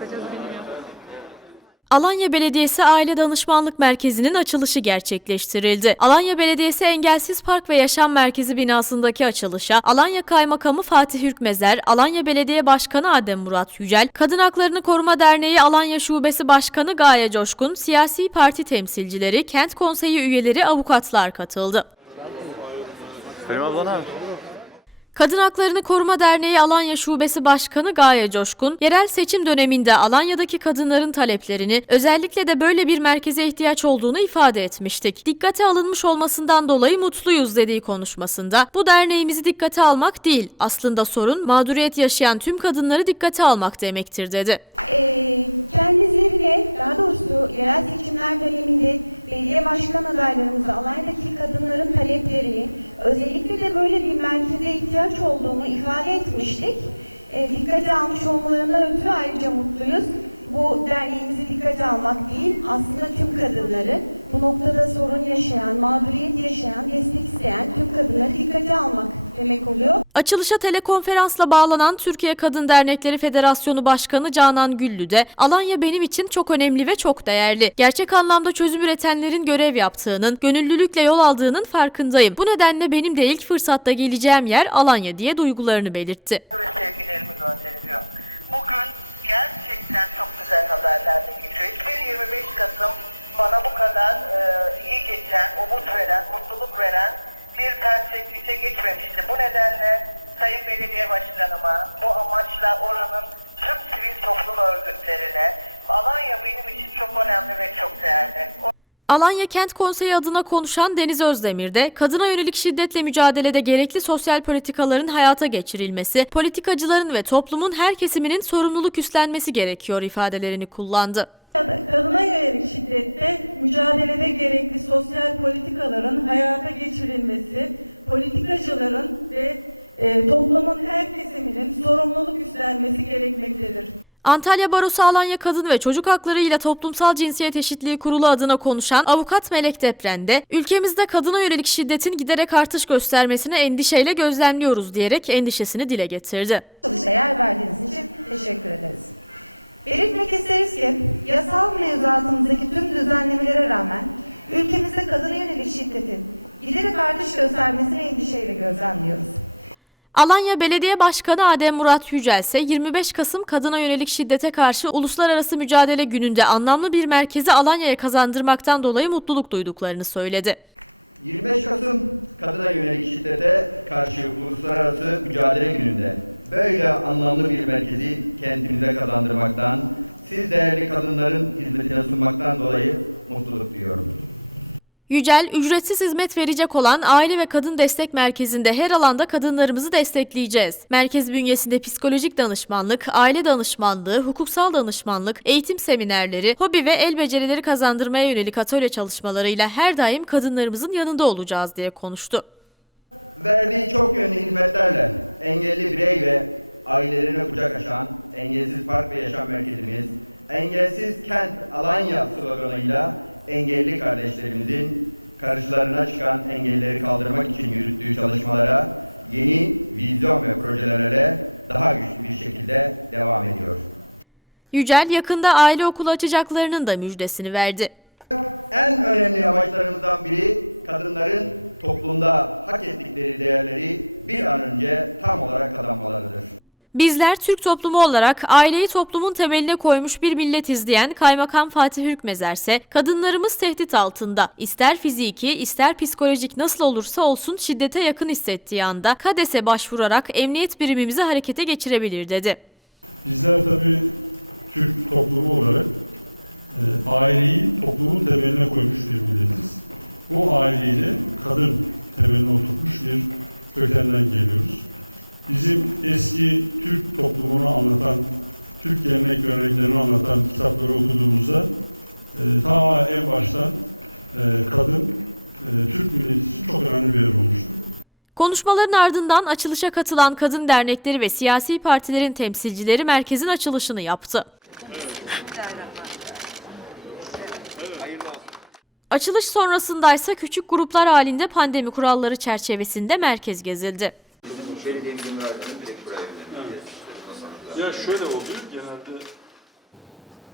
bakacağız bilmiyorum. Alanya Belediyesi Aile Danışmanlık Merkezi'nin açılışı gerçekleştirildi. Alanya Belediyesi Engelsiz Park ve Yaşam Merkezi binasındaki açılışa Alanya Kaymakamı Fatih Hürkmezer, Alanya Belediye Başkanı Adem Murat Yücel, Kadın Haklarını Koruma Derneği Alanya Şubesi Başkanı Gaye Coşkun, siyasi parti temsilcileri, kent konseyi üyeleri, avukatlar katıldı. Benim abla ne Kadın Haklarını Koruma Derneği Alanya Şubesi Başkanı Gaye Coşkun, yerel seçim döneminde Alanya'daki kadınların taleplerini, özellikle de böyle bir merkeze ihtiyaç olduğunu ifade etmiştik. Dikkate alınmış olmasından dolayı mutluyuz dediği konuşmasında, bu derneğimizi dikkate almak değil, aslında sorun mağduriyet yaşayan tüm kadınları dikkate almak demektir dedi. Açılışa telekonferansla bağlanan Türkiye Kadın Dernekleri Federasyonu Başkanı Canan Güllü de Alanya benim için çok önemli ve çok değerli. Gerçek anlamda çözüm üretenlerin görev yaptığının, gönüllülükle yol aldığının farkındayım. Bu nedenle benim de ilk fırsatta geleceğim yer Alanya diye duygularını belirtti. Alanya Kent Konseyi adına konuşan Deniz Özdemir de kadına yönelik şiddetle mücadelede gerekli sosyal politikaların hayata geçirilmesi, politikacıların ve toplumun her kesiminin sorumluluk üstlenmesi gerekiyor ifadelerini kullandı. Antalya Barosu Alanya Kadın ve Çocuk Hakları ile Toplumsal Cinsiyet Eşitliği Kurulu adına konuşan avukat Melek Depren de ülkemizde kadına yönelik şiddetin giderek artış göstermesini endişeyle gözlemliyoruz diyerek endişesini dile getirdi. Alanya Belediye Başkanı Adem Murat Yücel ise 25 Kasım kadına yönelik şiddete karşı Uluslararası Mücadele Günü'nde anlamlı bir merkezi Alanya'ya kazandırmaktan dolayı mutluluk duyduklarını söyledi. Yücel, ücretsiz hizmet verecek olan Aile ve Kadın Destek Merkezi'nde her alanda kadınlarımızı destekleyeceğiz. Merkez bünyesinde psikolojik danışmanlık, aile danışmanlığı, hukuksal danışmanlık, eğitim seminerleri, hobi ve el becerileri kazandırmaya yönelik atölye çalışmalarıyla her daim kadınlarımızın yanında olacağız diye konuştu. Yücel yakında aile okulu açacaklarının da müjdesini verdi. Bizler Türk toplumu olarak aileyi toplumun temeline koymuş bir milletiz diyen Kaymakam Fatih Hürkmezer ise kadınlarımız tehdit altında. İster fiziki ister psikolojik nasıl olursa olsun şiddete yakın hissettiği anda KADES'e başvurarak emniyet birimimizi harekete geçirebilir dedi. Konuşmaların ardından açılışa katılan kadın dernekleri ve siyasi partilerin temsilcileri merkezin açılışını yaptı. Açılış sonrasındaysa küçük gruplar halinde pandemi kuralları çerçevesinde merkez gezildi. Ya şöyle oluyor genelde